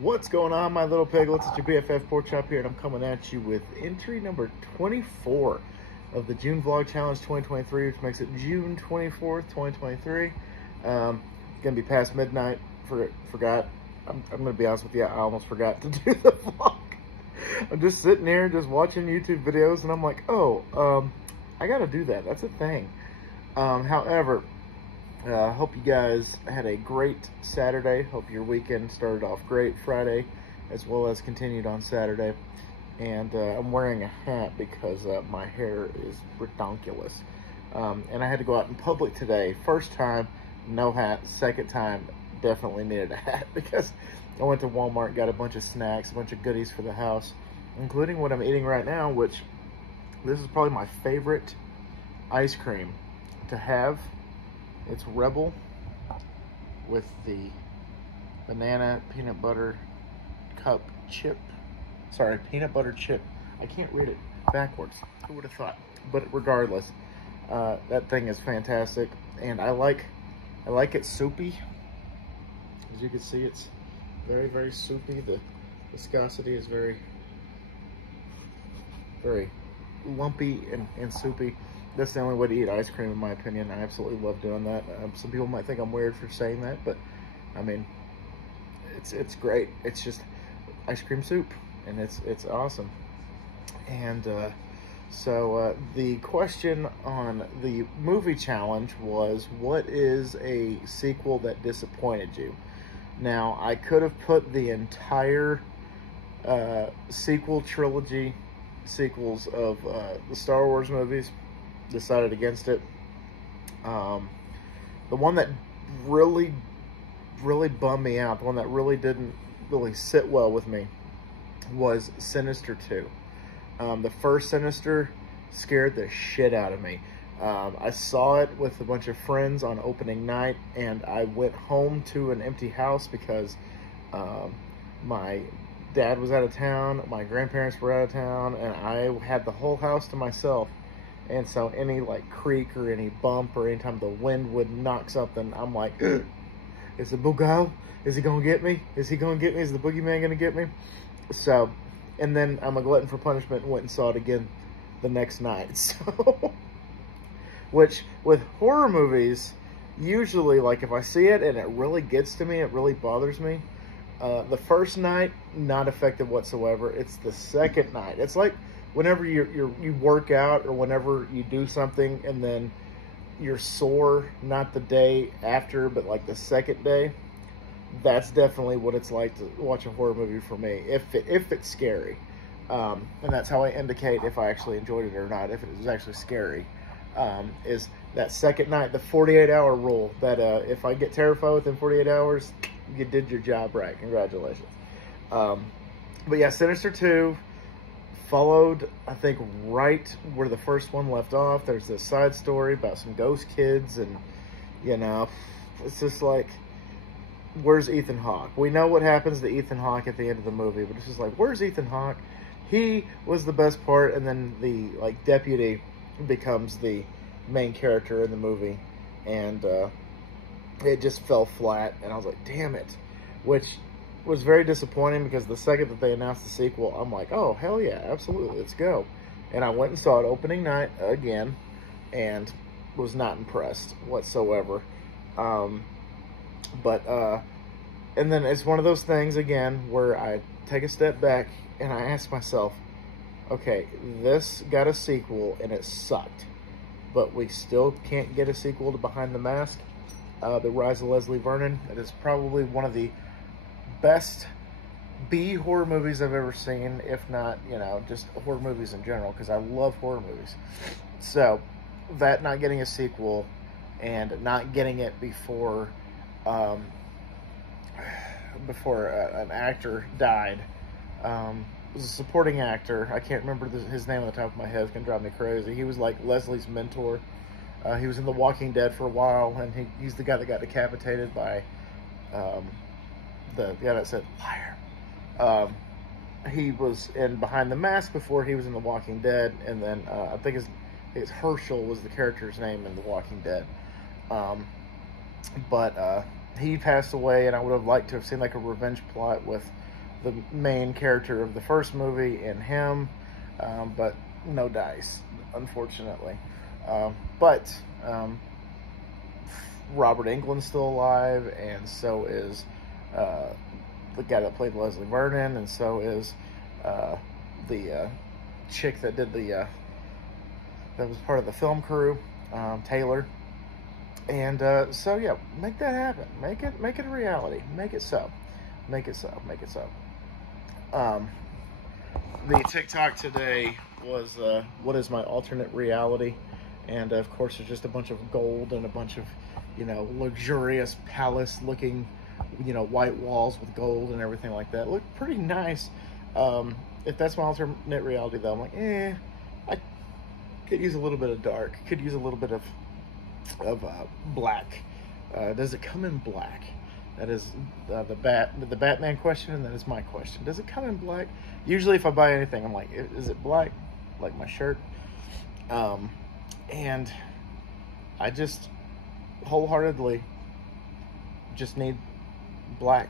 What's going on, my little piglets? It's your BFF Pork Chop here, and I'm coming at you with entry number 24 of the June Vlog Challenge 2023, which makes it June 24th, 2023. Gonna be past midnight. Forgot. I'm gonna be honest with you, I almost forgot to do the vlog. I'm just sitting here, just watching YouTube videos, and I'm like, I gotta do that. That's a thing. However, hope you guys had a great Saturday. Hope your weekend started off great Friday, as well as continued on Saturday. And I'm wearing a hat because my hair is redonkulous. And I had to go out in public today. First time, no hat. Second time, definitely needed a hat because I went to Walmart, got a bunch of snacks, a bunch of goodies for the house, including what I'm eating right now, which this is probably my favorite ice cream to have. It's Rebel with the banana peanut butter cup chip. Sorry, peanut butter chip. I can't read it backwards. Who would have thought? But regardless, that thing is fantastic, and I like it soupy. As you can see, it's very, very soupy. The viscosity is very, very lumpy and soupy. That's the only way to eat ice cream, in my opinion. I absolutely love doing that. Some people might think I'm weird for saying that, but I mean, it's great. It's just ice cream soup, and it's awesome. And so the question on the movie challenge was, what is a sequel that disappointed you? Now, I could have put the entire sequel trilogy, sequels of the Star Wars movies. Decided against it. The one that really bummed me out, the one that really didn't really sit well with me, was Sinister 2. The first Sinister scared the shit out of me. I saw it with a bunch of friends on opening night, and I went home to an empty house because my dad was out of town, my grandparents were out of town, and I had the whole house to myself. And so any like creak or any bump or anytime the wind would knock something, I'm like, is the Boogal? Is he gonna get me? Is he gonna get me? Is the boogeyman gonna get me? So, and then I'm a glutton for punishment and went and saw it again the next night. So, which with horror movies, usually like if I see it and it really gets to me, it really bothers me. The first night, not effective whatsoever. It's the second night. It's like whenever you work out or whenever you do something and then you're sore, not the day after, but like the second day, that's definitely what it's like to watch a horror movie for me, if it's scary. And that's how I indicate if I actually enjoyed it or not, if it was actually scary. Is that second night, the 48-hour rule, that if I get terrified within 48 hours, you did your job right. Congratulations. But yeah, Sinister 2 followed, I think, right where the first one left off. There's this side story about some ghost kids, and, you know, it's just like, where's Ethan Hawke? We know what happens to Ethan Hawke at the end of the movie, but it's just like, where's Ethan Hawke? He was the best part, and then the, like, deputy becomes the main character in the movie, and it just fell flat, and I was like, damn it, which was very disappointing because the second that they announced the sequel, I'm like, oh, hell yeah, absolutely, let's go. And I went and saw it opening night again and was not impressed whatsoever. And then it's one of those things, again, where I take a step back and I ask myself, okay, this got a sequel and it sucked, but we still can't get a sequel to Behind the Mask, The Rise of Leslie Vernon. It is probably one of the best B horror movies I've ever seen, if not, you know, just horror movies in general, because I love horror movies. So that not getting a sequel and not getting it before an actor died, was a supporting actor. I can't remember his name on the top of my head. It's gonna drive me crazy. He was like Leslie's mentor. He was in The Walking Dead for a while, and he's the guy that got decapitated by the guy that said liar. He was in Behind the Mask before he was in The Walking Dead, and then I think his Herschel was the character's name in The Walking Dead. But he passed away, and I would have liked to have seen like a revenge plot with the main character of the first movie in him, but no dice, unfortunately. But Robert Englund's still alive, and so is the guy that played Leslie Vernon, and so is the chick that did the that was part of the film crew, Taylor. And so yeah, make that happen. Make it a reality. Make it so. Make it so. Make it so. The TikTok today was what is my alternate reality? And of course, there's just a bunch of gold and a bunch of, you know, luxurious palace looking, you know, white walls with gold and everything like that. Look pretty nice. If that's my alternate reality, though, I'm like, I could use a little bit of dark. Could use a little bit of black. Does it come in black? That is the Batman question, and that is my question. Does it come in black? Usually, if I buy anything, I'm like, is it black? Like my shirt. And I just wholeheartedly just need black.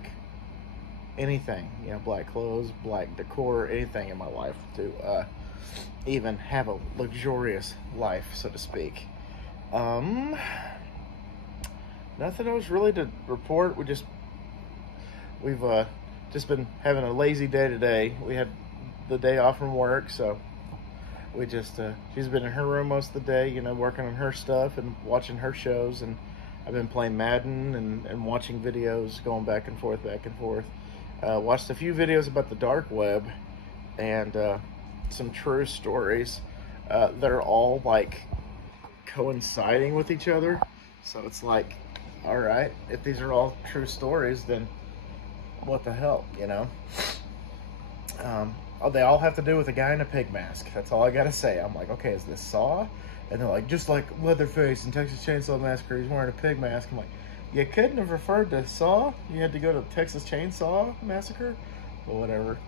Anything, you know, black clothes, black decor, anything in my life to even have a luxurious life, so to speak. Nothing else really to report. We've just been having a lazy day today. We had the day off from work, so we just she's been in her room most of the day, you know, working on her stuff and watching her shows, and I've been playing Madden and watching videos, going back and forth. Watched a few videos about the dark web and some true stories that are all like coinciding with each other. So it's like, all right, if these are all true stories, then what the hell, you know? They all have to do with a guy in a pig mask. That's all I gotta say. I'm like, okay, is this Saw? And they're like, just like Leatherface in Texas Chainsaw Massacre, he's wearing a pig mask. I'm like, you couldn't have referred to Saw? You had to go to Texas Chainsaw Massacre? But whatever.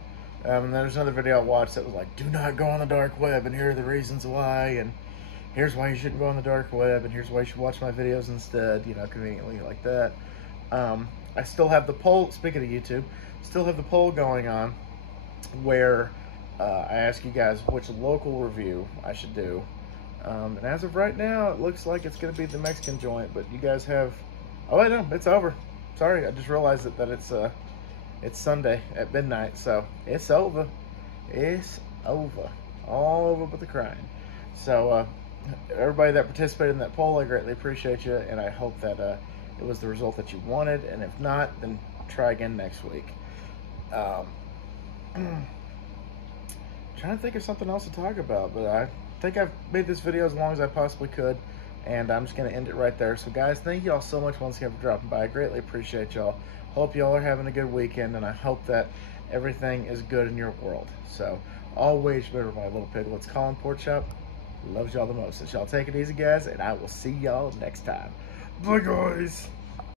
And there's another video I watched that was like, do not go on the dark web, and here are the reasons why, and here's why you shouldn't go on the dark web, and here's why you should watch my videos instead, you know, conveniently like that. I still have the poll, speaking of YouTube, still have the poll going on where I ask you guys which local review I should do. And as of right now, it looks like it's going to be the Mexican joint, but you guys have... Oh, wait, no, it's over. Sorry, I just realized that it's Sunday at midnight, so it's over. It's over. All over but the crying. So, everybody that participated in that poll, I greatly appreciate you, and I hope that it was the result that you wanted, and if not, then try again next week. Trying to think of something else to talk about, but I think I've made this video as long as I possibly could, and I'm just going to end it right there. So guys, thank y'all so much once again for dropping by. I greatly appreciate y'all. Hope y'all are having a good weekend, and I hope that everything is good in your world. So always remember, my little piglets, Colin Porkchop loves y'all the most. So y'all take it easy, guys, and I will see y'all next time. Bye, guys.